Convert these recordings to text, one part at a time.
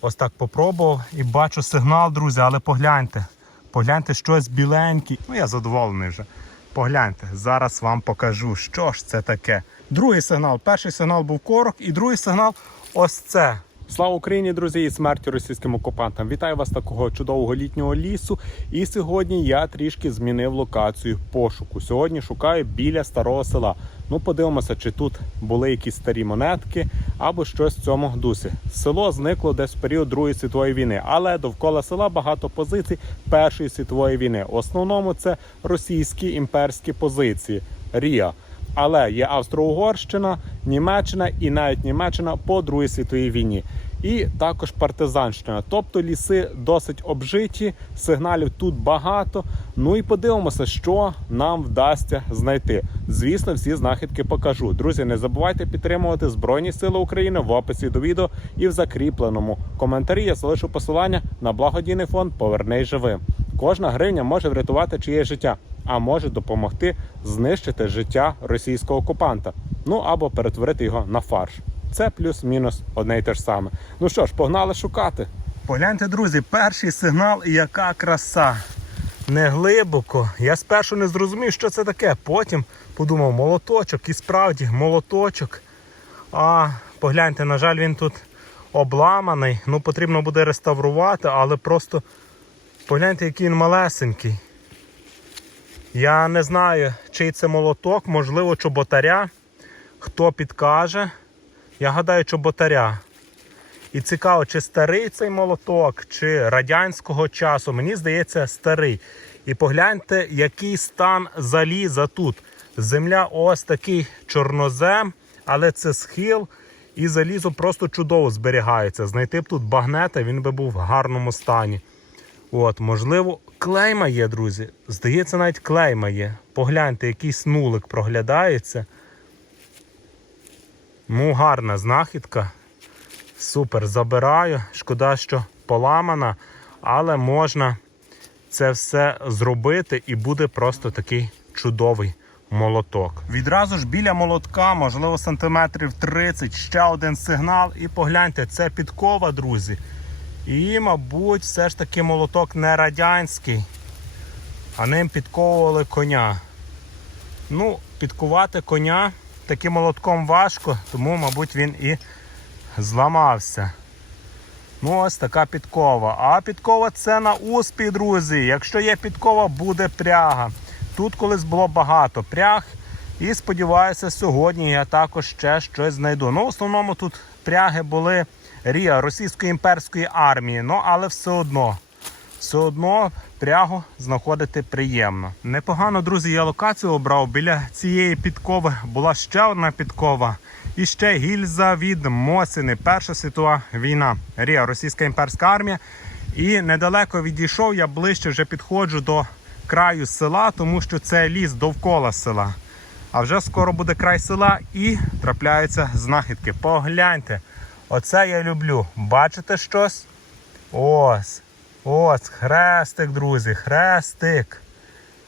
Ось так попробував і бачу сигнал, друзі, але погляньте. Погляньте щось біленьке. Ну, я задоволений вже. Погляньте, зараз вам покажу, що ж це таке. Другий сигнал. Перший сигнал був корок, і другий сигнал ось це. Слава Україні, друзі, і смерті російським окупантам. Вітаю вас такого чудового літнього лісу. І сьогодні я трішки змінив локацію пошуку. Сьогодні шукаю біля старого села. Ну, подивимося, чи тут були якісь старі монетки або щось в цьому дусі. Село зникло десь в період Другої світової війни, але довкола села багато позицій Першої світової війни. В основному це російські імперські позиції. Рія. Але є Австро-Угорщина, Німеччина і навіть Німеччина по Другій світовій війні. І також партизанщина. Тобто ліси досить обжиті, сигналів тут багато. Ну і подивимося, що нам вдасться знайти. Звісно, всі знахідки покажу. Друзі, не забувайте підтримувати Збройні Сили України в описі до відео і в закріпленому коментарі я залишу посилання на благодійний фонд Повернись живим. Кожна гривня може врятувати чиєсь життя, а може допомогти знищити життя російського окупанта. Ну або перетворити його на фарш. Це плюс-мінус одне й те ж саме. Ну що ж, погнали шукати. Погляньте, друзі, перший сигнал і яка краса. Не глибоко. Я спершу не зрозумів, що це таке. Потім подумав, молоточок, і справді молоточок. А погляньте, на жаль, він тут обламаний. Ну, потрібно буде реставрувати, але просто погляньте, який він малесенький. Я не знаю, чий це молоток, можливо, чоботаря. Хто підкаже. Я гадаю, чоботаря. І цікаво, чи старий цей молоток, чи радянського часу. Мені здається, старий. І погляньте, який стан заліза тут. Земля ось такий чорнозем, але це схил. І залізо просто чудово зберігається. Знайти б тут багнета, він би був в гарному стані. От, можливо, клейма є, друзі. Здається, навіть клейма є. Погляньте, який снулик проглядається. Ну, гарна знахідка. Супер, забираю. Шкода, що поламана, але можна це все зробити і буде просто такий чудовий молоток. Відразу ж біля молотка, можливо, сантиметрів 30, ще один сигнал. І погляньте, це підкова, друзі. І, мабуть, все ж таки молоток не радянський, а ним підковували коня. Ну, підкувати коня таким молотком важко, тому, мабуть, він і зламався. Ну, ось така підкова. А підкова це на успіх, друзі. Якщо є підкова, буде пряга. Тут колись було багато пряг. І сподіваюся, сьогодні я також ще щось знайду. Ну, в основному тут пряги були рія російської імперської армії. Ну, але все одно. Все одно прягу знаходити приємно. Непогано, друзі, я локацію обрав. Біля цієї підкови була ще одна підкова. І ще гільза від Мосини. Перша світова війна. Рія, російська імперська армія. І недалеко відійшов, я ближче вже підходжу до краю села, тому що це ліс довкола села. А вже скоро буде край села і трапляються знахідки. Погляньте. Оце я люблю. Бачите щось? Ось. Ось, хрестик, друзі, хрестик.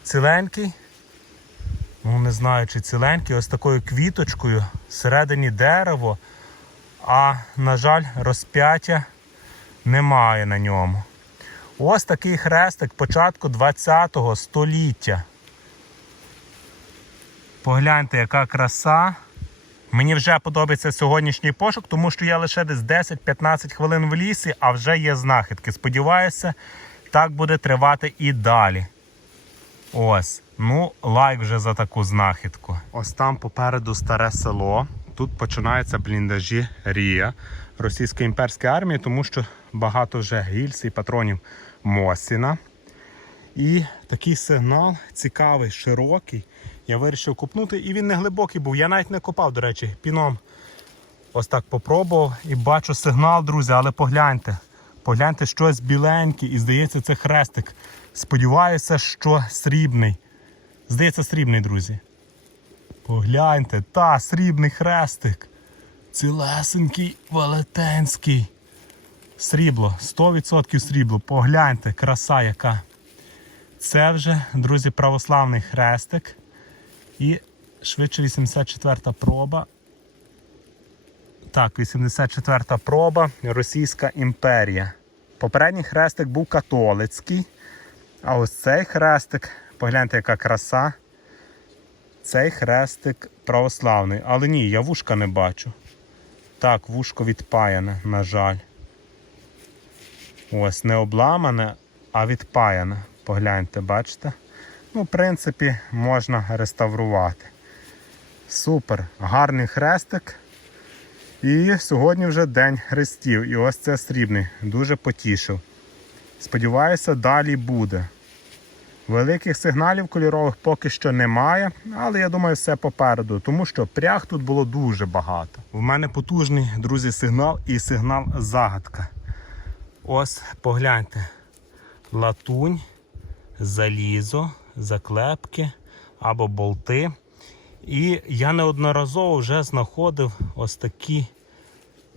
Ціленький. Ну, не знаю, чи ціленький, ось такою квіточкою, всередині дерево, а, на жаль, розп'яття немає на ньому. Ось такий хрестик початку 20-го століття. Погляньте, яка краса. Мені вже подобається сьогоднішній пошук, тому що я лише десь 10-15 хвилин в лісі, а вже є знахідки. Сподіваюся, так буде тривати і далі. Ось. Ну, лайк вже за таку знахідку. Ось там попереду старе село. Тут починаються бліндажі Рія російської імперської армії, тому що багато вже гільз і патронів Мосіна. І такий сигнал цікавий, широкий. Я вирішив купнути, і він не глибокий був. Я навіть не копав, до речі, піном. Ось так попробував і бачу сигнал, друзі, але погляньте. Погляньте, щось біленьке, і здається, це хрестик. Сподіваюся, що срібний. Здається, срібний, друзі. Погляньте, та, срібний хрестик. Цілесенький, велетенський. Срібло, 100% срібло. Погляньте, краса яка. Це вже, друзі, православний хрестик. І швидше 84-та проба. Так, 84-та проба Російська імперія. Попередній хрестик був католицький. А ось цей хрестик, погляньте, яка краса. Цей хрестик православний. Але ні, я вушка не бачу. Так, вушко відпаяне, на жаль. Ось не обламане, а відпаяне. Погляньте, бачите? Ну, в принципі, можна реставрувати. Супер, гарний хрестик. І сьогодні вже День хрестів. І ось це срібний. Дуже потішив. Сподіваюся, далі буде. Великих сигналів кольорових поки що немає, але я думаю, все попереду, тому що пряг тут було дуже багато. В мене потужний, друзі, сигнал і сигнал загадка. Ось погляньте. Латунь, залізо, заклепки або болти. І я неодноразово вже знаходив ось такі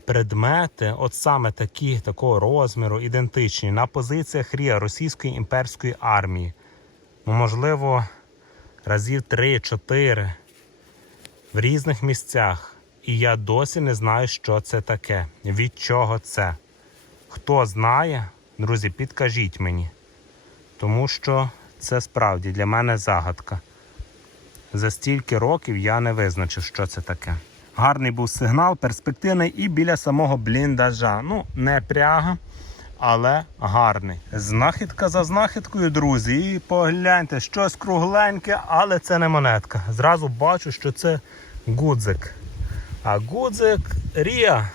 предмети, от саме такі, такого розміру, ідентичні, на позиціях РІА Російської імперської армії. Ну, можливо, разів 3-4 в різних місцях. І я досі не знаю, що це таке, від чого це. Хто знає, друзі, підкажіть мені. Тому що це справді для мене загадка. За стільки років я не визначив, що це таке. Гарний був сигнал, перспективний і біля самого бліндажа. Ну, не пряга, але гарний. Знахідка за знахідкою, друзі. І погляньте, щось кругленьке, але це не монетка. Зразу бачу, що це гудзик. А гудзик Рія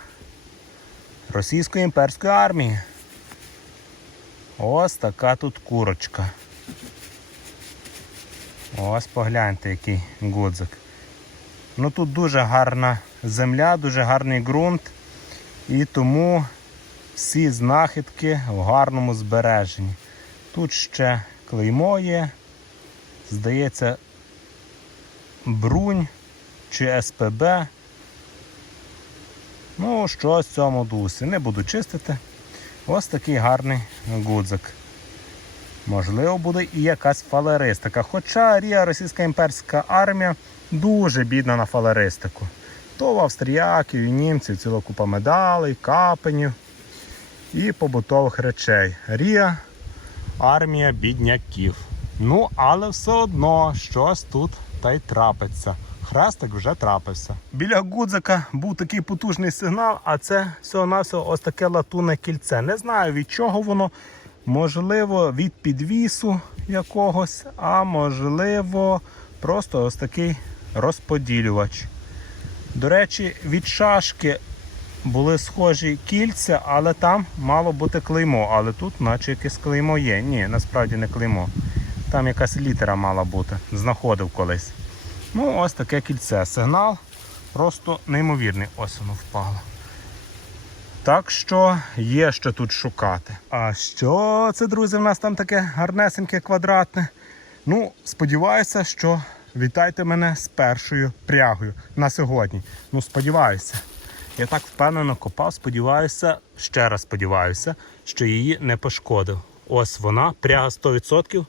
Російської імперської армії. Ось така тут курочка. Ось погляньте, який гудзик. Ну тут дуже гарна земля, дуже гарний ґрунт. І тому всі знахідки в гарному збереженні. Тут ще клеймо є. Здається, брунь чи СПБ. Ну, щось в цьому дусі. Не буду чистити. Ось такий гарний гудзик. Можливо, буде і якась фалеристика. Хоча Рія Російська імперська армія дуже бідна на фалеристику. То в австріяків і німців ціла купа медалей, капенів і побутових речей. Рія армія бідняків. Ну, але все одно щось тут та й трапиться. Хрестик вже трапився. Біля гудзика був такий потужний сигнал, а це всього-навсього ось таке латунне кільце. Не знаю від чого воно. Можливо, від підвісу якогось, а можливо, просто ось такий розподілювач. До речі, від шашки були схожі кільця, але там мало бути клеймо. Але тут, наче якесь клеймо є. Ні, насправді не клеймо. Там якась літера мала бути. Знаходив колись. Ну, ось таке кільце. Сигнал просто неймовірний. Ось воно впало. Так що є що тут шукати. А що це, друзі, в нас там таке гарнесеньке квадратне? Ну, сподіваюся, що вітайте мене з першою прягою на сьогодні. Ну, сподіваюся. Я так впевнено копав, сподіваюся, ще раз сподіваюся, що її не пошкодив. Ось вона, пряга 100%.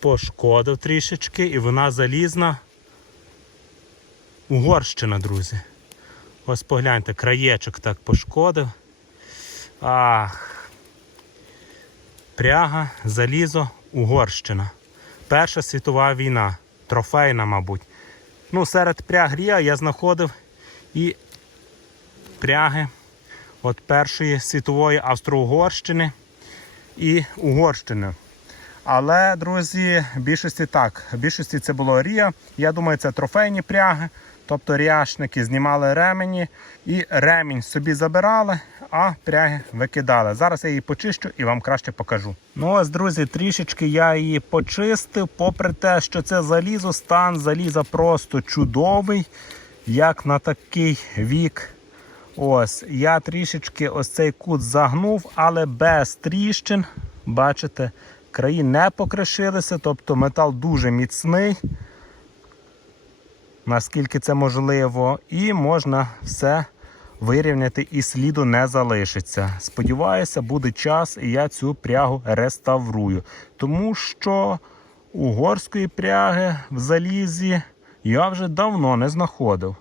Пошкодив трішечки, і вона залізна. Угорщина, друзі. Ось погляньте, краєчок так пошкодив. Ах. Пряга, залізо, Угорщина. Перша світова війна. Трофейна, мабуть. Ну, серед пряг Рія я знаходив і пряги от Першої світової Австро-Угорщини і Угорщини. Але, друзі, більшості так. Більшості це було Рія. Я думаю, це трофейні пряги. Тобто ряшники знімали ремені і ремінь собі забирали, а пряги викидали. Зараз я її почищу і вам краще покажу. Ну ось, друзі, трішечки я її почистив, попри те, що це залізо, стан заліза просто чудовий, як на такий вік. Ось, я трішечки ось цей кут загнув, але без тріщин. Бачите, краї не покришилися, тобто метал дуже міцний наскільки це можливо, і можна все вирівняти і сліду не залишиться. Сподіваюся, буде час, і я цю прягу реставрую. Тому що угорської пряги в залізі я вже давно не знаходив.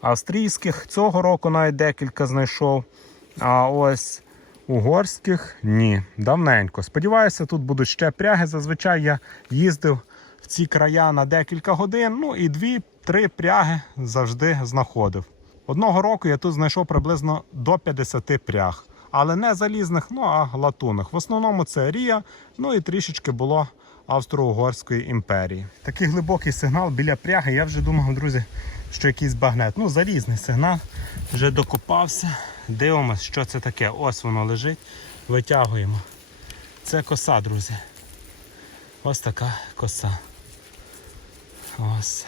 Австрійських цього року навіть декілька знайшов. А ось угорських ні. Давненько. Сподіваюся, тут будуть ще пряги. Зазвичай я їздив в ці края на декілька годин. Ну і дві-три пряги завжди знаходив. Одного року я тут знайшов приблизно до 50 пряг. Але не залізних, ну а латунних. В основному це Рія, ну і трішечки було Австро-Угорської імперії. Такий глибокий сигнал біля пряги. Я вже думав, друзі, що якийсь багнет. Ну, залізний сигнал. Вже докопався. Дивимось, що це таке. Ось воно лежить. Витягуємо. Це коса, друзі. Ось така коса. Ось.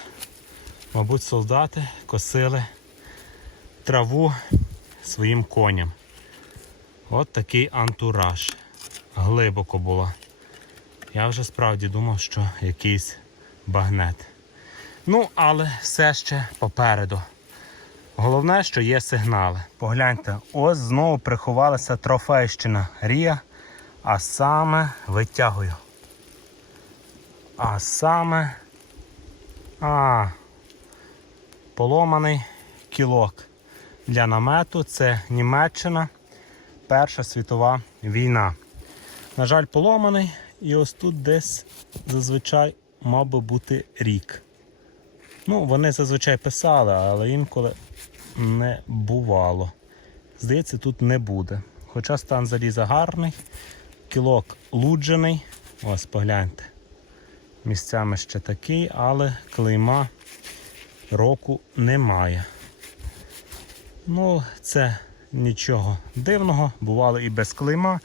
Мабуть, солдати косили траву своїм коням. От такий антураж. Глибоко було. Я вже справді думав, що якийсь багнет. Ну, але все ще попереду. Головне, що є сигнали. Погляньте, ось знову приховалася трофейщина Рія, а саме витягую. А саме. А, поломаний кілок для намету. Це Німеччина. Перша світова війна. На жаль, поломаний, і ось тут десь зазвичай мав би бути рік. Ну, вони зазвичай писали, але інколи не бувало. Здається, тут не буде. Хоча стан заліза гарний, кілок луджений. Ось погляньте. Місцями ще такий, але клейма року немає. Ну, це нічого дивного, бувало і без клейма,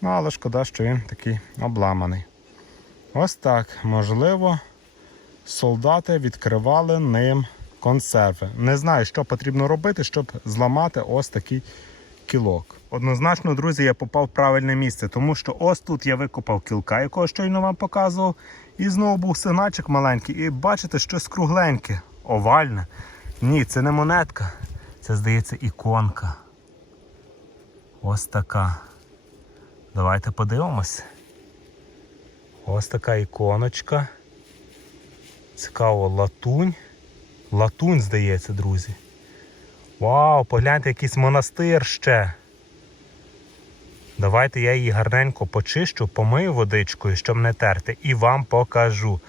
ну але шкода, що він такий обламаний. Ось так, можливо, солдати відкривали ним консерви. Не знаю, що потрібно робити, щоб зламати ось такий кілок. Однозначно, друзі, я попав в правильне місце, тому що ось тут я викопав кілка, якого щойно вам показував. І знову був сигначик маленький. І бачите, щось кругленьке, овальне. Ні, це не монетка. Це, здається, іконка. Ось така. Давайте подивимось. Ось така іконочка. Цікаво, латунь. Латунь, здається, друзі. Вау, погляньте, якийсь монастир ще. Давайте я її гарненько почищу, помию водичкою, щоб не терти, і вам покажу.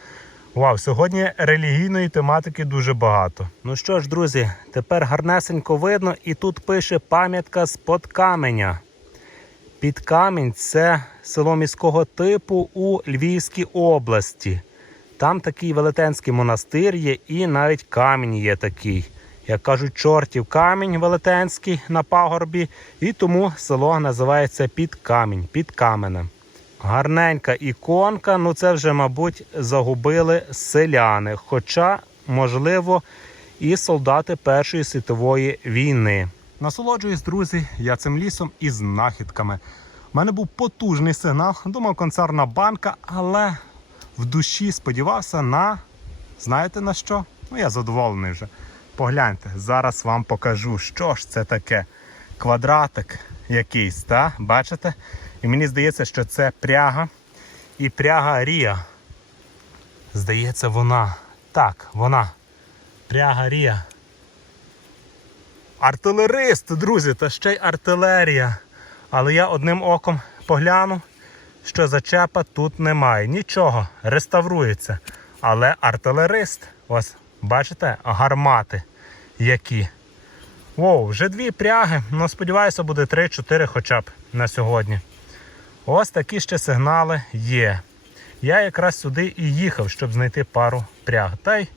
Вау, сьогодні релігійної тематики дуже багато. Ну що ж, друзі, тепер гарнесенько видно, і тут пише пам'ятка з-под каменя. Під камінь це село міського типу у Львівській області. Там такий велетенський монастир є, і навіть камінь є такий. Як кажуть, чортів камінь велетенський на пагорбі, і тому село називається під камінь, під каменем. Гарненька іконка, ну це вже, мабуть, загубили селяни. Хоча, можливо, і солдати Першої світової війни. Насолоджуюсь, друзі, я цим лісом і знахідками. У мене був потужний сигнал, думав, концерна банка, але в душі сподівався на. Знаєте на що? Ну, я задоволений вже. Погляньте, зараз вам покажу, що ж це таке. Квадратик якийсь, та? бачите? І мені здається, що це пряга і пряга Рія. Здається, вона. Так, вона. Пряга Рія. Артилерист, друзі, та ще й артилерія. Але я одним оком погляну, що зачепа тут немає. Нічого, реставрується. Але артилерист, ось, бачите, гармати які. Воу, вже дві пряги. Ну, сподіваюся, буде 3-4 хоча б на сьогодні. Ось такі ще сигнали є. Я якраз сюди і їхав, щоб знайти пару пряг. Та й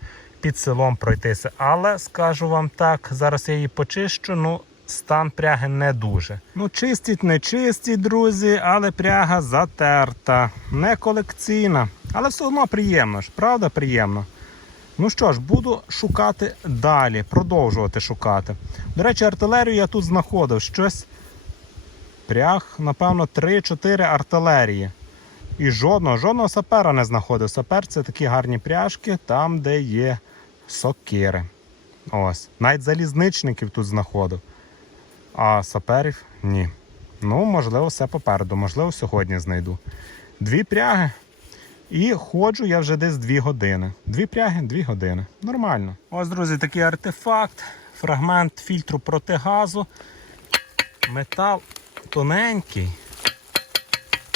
під селом пройтися. Але скажу вам так, зараз я її почищу, ну стан пряги не дуже. Ну, чистіть, не чистіть, друзі, але пряга затерта. Не колекційна. Але все одно приємно ж, правда, приємно. Ну що ж, буду шукати далі, продовжувати шукати. До речі, артилерію я тут знаходив щось. Пряг, напевно, 3-4 артилерії. І жодного, жодного сапера не знаходив. Сапер це такі гарні пряжки, там, де є сокири. Ось. Навіть залізничників тут знаходив. А саперів ні. Ну, можливо, все попереду, можливо, сьогодні знайду. Дві пряги. І ходжу я вже десь 2 години. Дві пряги, 2 години. Нормально. Ось, друзі, такий артефакт. фрагмент фільтру протигазу. Метал тоненький.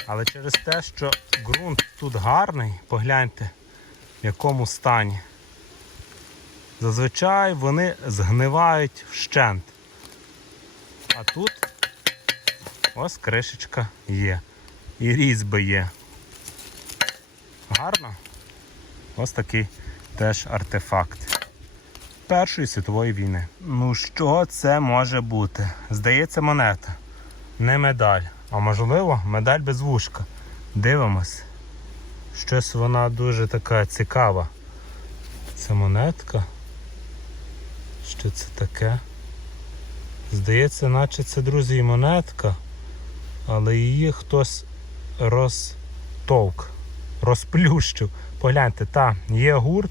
Але через те, що ґрунт тут гарний, погляньте, в якому стані. Зазвичай вони згнивають вщент. А тут ось кришечка є. І різьби є. Гарно? Ось такий теж артефакт Першої світової війни. Ну що це може бути? Здається, монета. Не медаль. А можливо, медаль без вушка. Дивимось. Щось вона дуже така цікава. Це монетка. Що це таке? Здається, наче це, друзі, монетка, але її хтось розтовк, розплющив. Погляньте, та, є гурт,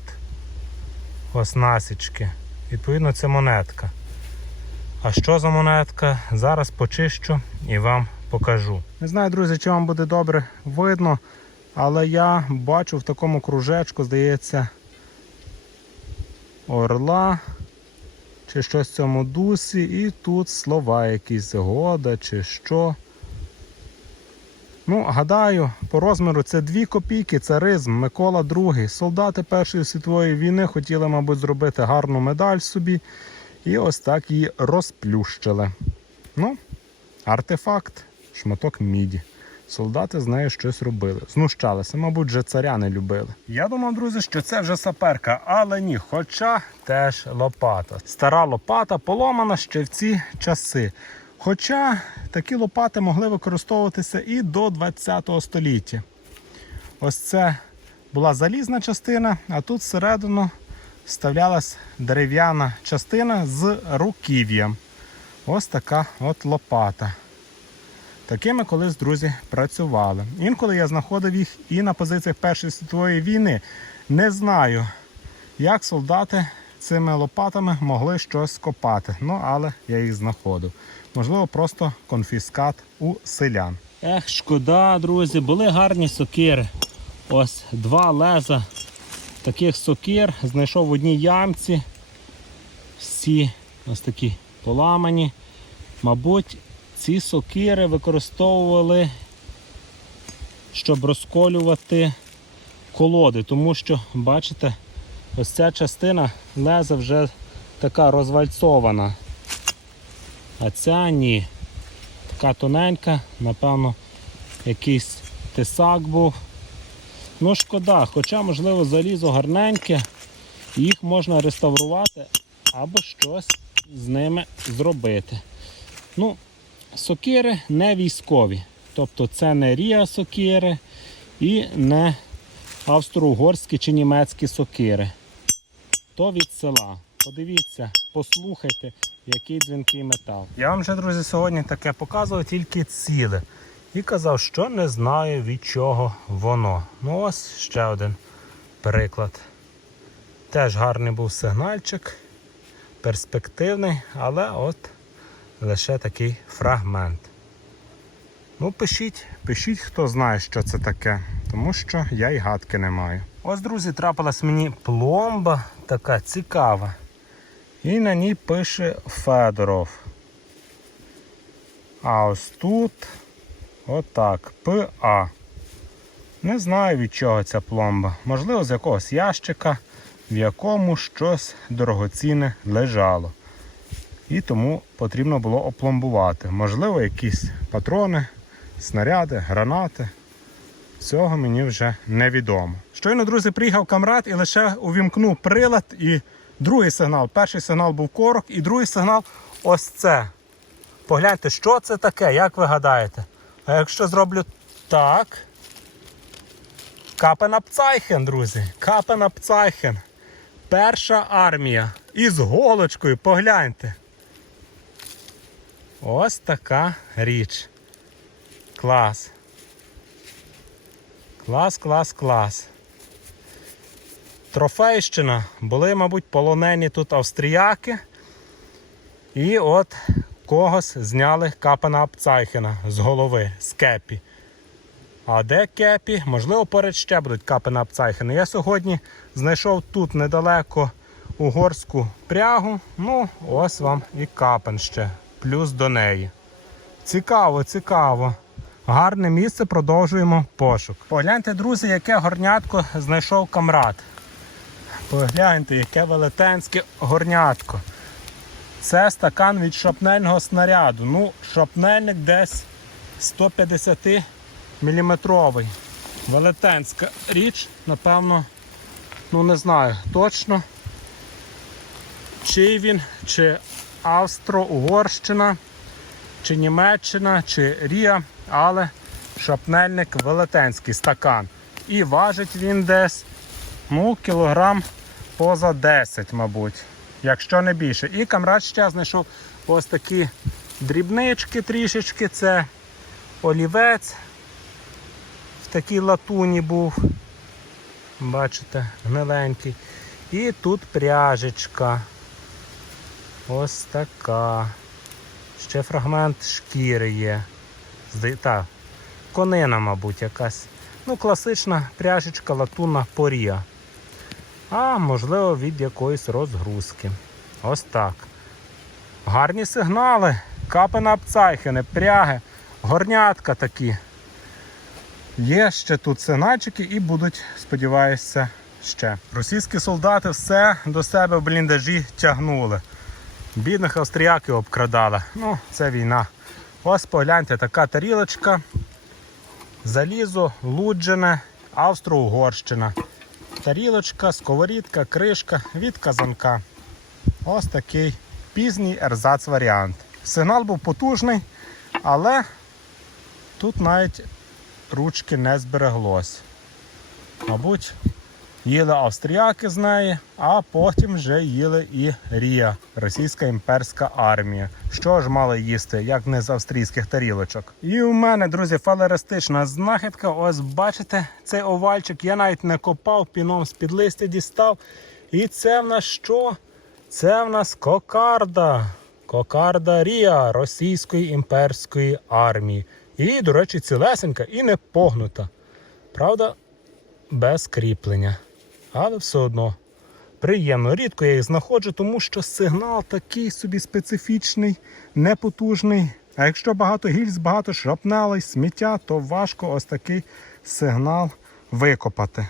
ось насічки. Відповідно, це монетка. А що за монетка? Зараз почищу і вам покажу. Не знаю, друзі, чи вам буде добре видно, але я бачу в такому кружечку, здається, орла чи щось в цьому дусі, і тут слова якісь згода чи що. Ну, гадаю, по розміру це 2 копійки, царизм Микола II. Солдати Першої світової війни хотіли, мабуть, зробити гарну медаль собі. І ось так її розплющили. Ну, артефакт, шматок міді. Солдати з нею щось робили. Знущалися, мабуть, вже царя не любили. Я думав, друзі, що це вже саперка, але ні, хоча теж лопата. Стара лопата поломана ще в ці часи. Хоча такі лопати могли використовуватися і до 20 століття. Ось це була залізна частина, а тут всередину вставлялась дерев'яна частина з руків'ям. Ось така от лопата. Такими колись друзі працювали. Інколи я знаходив їх і на позиціях Першої світової війни. Не знаю, як солдати цими лопатами могли щось копати. Ну, але я їх знаходив. Можливо, просто конфіскат у селян. Ех, шкода, друзі, були гарні сокири. Ось два леза таких сокир знайшов в одній ямці. Всі ось такі поламані. Мабуть, ці сокири використовували, щоб розколювати колоди, тому що, бачите, ось ця частина леза вже така розвальцована. А ця ні. Така тоненька, напевно, якийсь тисак був. Ну, шкода, хоча, можливо, залізо гарненьке, їх можна реставрувати або щось з ними зробити. Ну, сокири не військові. Тобто це не рія сокири і не австро-угорські чи німецькі сокири. То від села. Подивіться, послухайте, який дзвінкий метал. Я вам вже, друзі, сьогодні таке показував тільки ціле. І казав, що не знаю від чого воно. Ну ось ще один приклад. Теж гарний був сигнальчик, перспективний, але от лише такий фрагмент. Ну, пишіть, пишіть, хто знає, що це таке, тому що я й гадки не маю. Ось, друзі, трапилась мені пломба така цікава. І на ній пише Федоров. А ось тут отак. ПА. Не знаю від чого ця пломба. Можливо, з якогось ящика, в якому щось дорогоцінне лежало. І тому потрібно було опломбувати. Можливо, якісь патрони, снаряди, гранати. Цього мені вже невідомо. Щойно, друзі, приїхав камрад і лише увімкнув прилад і другий сигнал. Перший сигнал був корок, і другий сигнал ось це. Погляньте, що це таке, як ви гадаєте? А якщо зроблю так. Капенапцайхен, друзі. Капенапцайхен. Перша армія. Із голочкою, погляньте. Ось така річ. Клас. Клас, клас, клас. Трофейщина. Були, мабуть, полонені тут австріяки. І от когось зняли капана Апцайхена з голови, з кепі. А де кепі? Можливо, поряд ще будуть капи на Апцайхена. Я сьогодні знайшов тут недалеко угорську прягу. Ну, ось вам і капен ще, плюс до неї. Цікаво, цікаво. Гарне місце, продовжуємо пошук. Погляньте, друзі, яке горнятко знайшов камрад. Погляньте, яке велетенське горнятко. Це стакан від шрапнельного снаряду. Ну, шрапнельник десь 150 мм. Велетенська річ, напевно, ну не знаю точно. Чий він, чи Австро-Угорщина, чи Німеччина, чи Рія, але шрапнельник велетенський стакан. І важить він десь ну, кілограм поза 10, мабуть, якщо не більше. І камрад ще знайшов ось такі дрібнички трішечки. Це олівець в такій латуні був. Бачите, гниленький. І тут пряжечка. Ось така. Ще фрагмент шкіри є. Так, конина, мабуть, якась. Ну, класична пряжечка латунна порія. А можливо від якоїсь розгрузки. Ось так. Гарні сигнали. Капена апцайхени, пряги, горнятка такі. Є ще тут сигнальчики і будуть, сподіваюся, ще. Російські солдати все до себе в бліндажі тягнули. Бідних австріяків обкрадали. Ну, це війна. Ось погляньте, така тарілочка. Залізо, луджене, Австро-Угорщина. Тарілочка, сковорідка, кришка від казанка. Ось такий пізній ерзац варіант. Сигнал був потужний, але тут навіть ручки не збереглось. Мабуть, їли австріяки з неї, а потім вже їли і Рія, російська імперська армія. Що ж мали їсти, як не з австрійських тарілочок? І у мене, друзі, фалеристична знахідка. Ось бачите, цей овальчик я навіть не копав, піном з-під листя дістав. І це в нас що? Це в нас кокарда. Кокарда Рія російської імперської армії. І, до речі, цілесенька і не погнута. Правда, без кріплення. Але все одно приємно. Рідко я їх знаходжу, тому що сигнал такий собі специфічний, непотужний. А якщо багато гільз, багато шрапнелей, сміття, то важко ось такий сигнал викопати.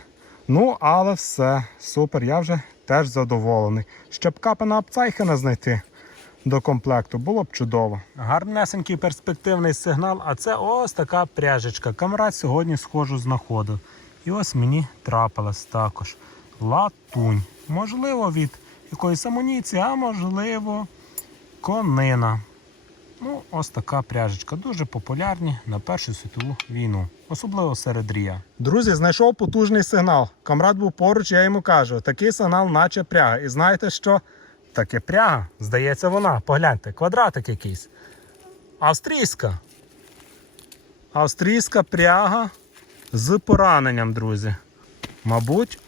Ну, але все, супер, я вже теж задоволений. Щоб капена апцайхена знайти до комплекту, було б чудово. Гарнесенький перспективний сигнал, а це ось така пряжечка. Камрад сьогодні схожу знаходив. І ось мені трапилась також латунь. Можливо, від якоїсь амуніції, а можливо, конина. Ну, ось така пряжечка. Дуже популярні на Першу світову війну, особливо серед рія. Друзі, знайшов потужний сигнал. Камрад був поруч, я йому кажу, такий сигнал, наче пряга. І знаєте що? Таке пряга, здається, вона. Погляньте, квадратик якийсь. Австрійська. Австрійська пряга з пораненням, друзі. Мабуть,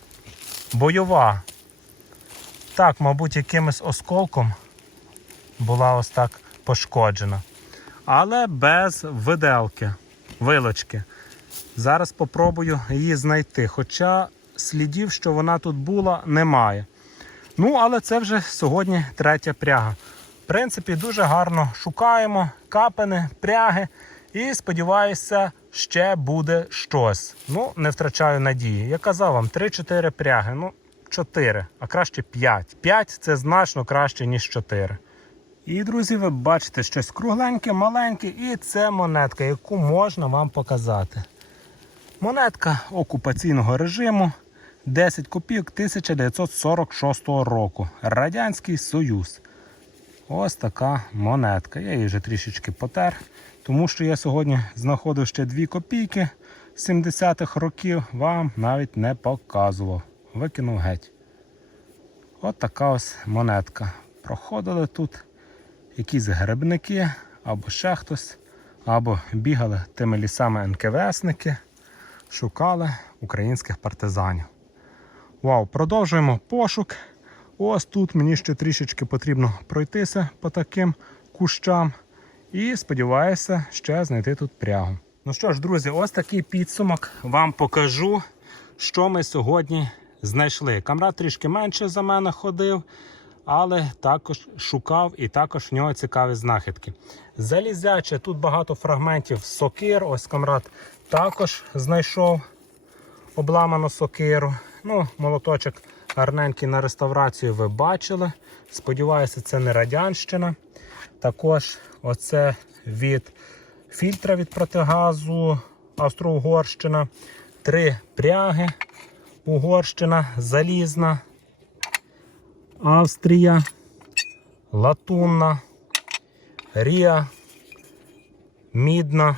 бойова. Так, мабуть, якимось осколком була ось так пошкоджена. Але без виделки, вилочки. Зараз попробую її знайти. Хоча слідів, що вона тут була, немає. Ну, але це вже сьогодні третя пряга. В принципі, дуже гарно шукаємо капини, пряги. І сподіваюся, ще буде щось. Ну, не втрачаю надії. Я казав вам 3-4 пряги. Ну, 4, а краще 5. 5 це значно краще, ніж 4. І, друзі, ви бачите щось кругленьке, маленьке, і це монетка, яку можна вам показати. Монетка окупаційного режиму 10 копійок 1946 року. Радянський Союз. Ось така монетка. Я її вже трішечки потер, тому що я сьогодні знаходив ще 2 копійки 70-х років, вам навіть не показував. Викинув геть. От така ось монетка. Проходили тут якісь грибники або ще хтось, або бігали тими лісами НКВСники, шукали українських партизанів. Вау, продовжуємо пошук. Ось тут мені ще трішечки потрібно пройтися по таким кущам. І сподіваюся, ще знайти тут прягу. Ну що ж, друзі, ось такий підсумок вам покажу, що ми сьогодні знайшли. Камрад трішки менше за мене ходив, але також шукав і також в нього цікаві знахідки. Залізяче, тут багато фрагментів сокир. Ось камрад також знайшов обламану сокиру. Ну, молоточок гарненький на реставрацію ви бачили. Сподіваюся, це не радянщина. Також оце від фільтра від протигазу Австро-Угорщина. Три пряги. Угорщина, залізна, Австрія, латунна, Рія, мідна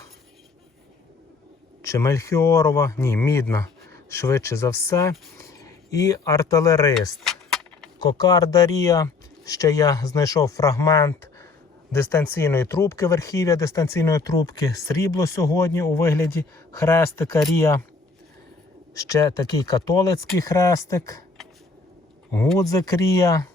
чи Мельхіорова, ні, мідна, швидше за все. І артилерист. Кокарда Рія. Ще я знайшов фрагмент дистанційної трубки, верхів'я дистанційної трубки. Срібло сьогодні у вигляді хрестика Рія. Ще такий католицький хрестик. Гудзик Рія.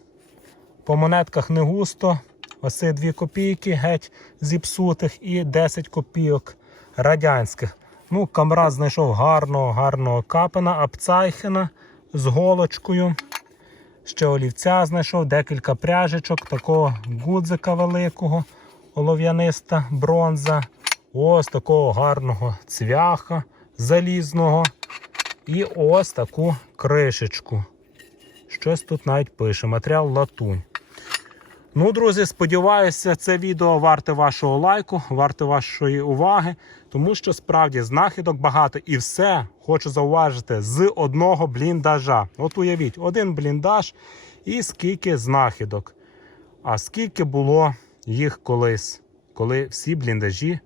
По монетках не густо. Оси 2 копійки геть зіпсутих і 10 копійок радянських. Ну, камрад знайшов гарного, гарного капена, апцайхена з голочкою. Ще олівця знайшов, декілька пряжечок, такого гудзика великого, олов'яниста бронза. Ось такого гарного цвяха залізного. І ось таку кришечку. Щось тут навіть пише. Матеріал латунь. Ну, друзі, сподіваюся, це відео варте вашого лайку, варте вашої уваги, тому що справді знахідок багато і все хочу зауважити з одного бліндажа. От уявіть, один бліндаж і скільки знахідок. А скільки було їх колись, коли всі бліндажі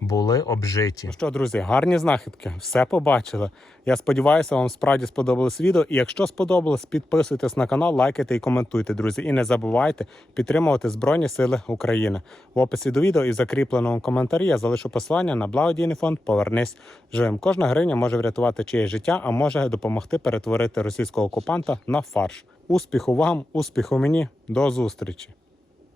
були обжиті. Ну що, друзі, гарні знахідки, все побачили. Я сподіваюся, вам справді сподобалось відео. І якщо сподобалось, підписуйтесь на канал, лайкайте і коментуйте, друзі. І не забувайте підтримувати Збройні Сили України. В описі до відео і в закріпленому коментарі я залишу посилання на благодійний фонд Повернись живим. Кожна гривня може врятувати чиєсь життя, а може допомогти перетворити російського окупанта на фарш. Успіху вам, успіху мені, до зустрічі!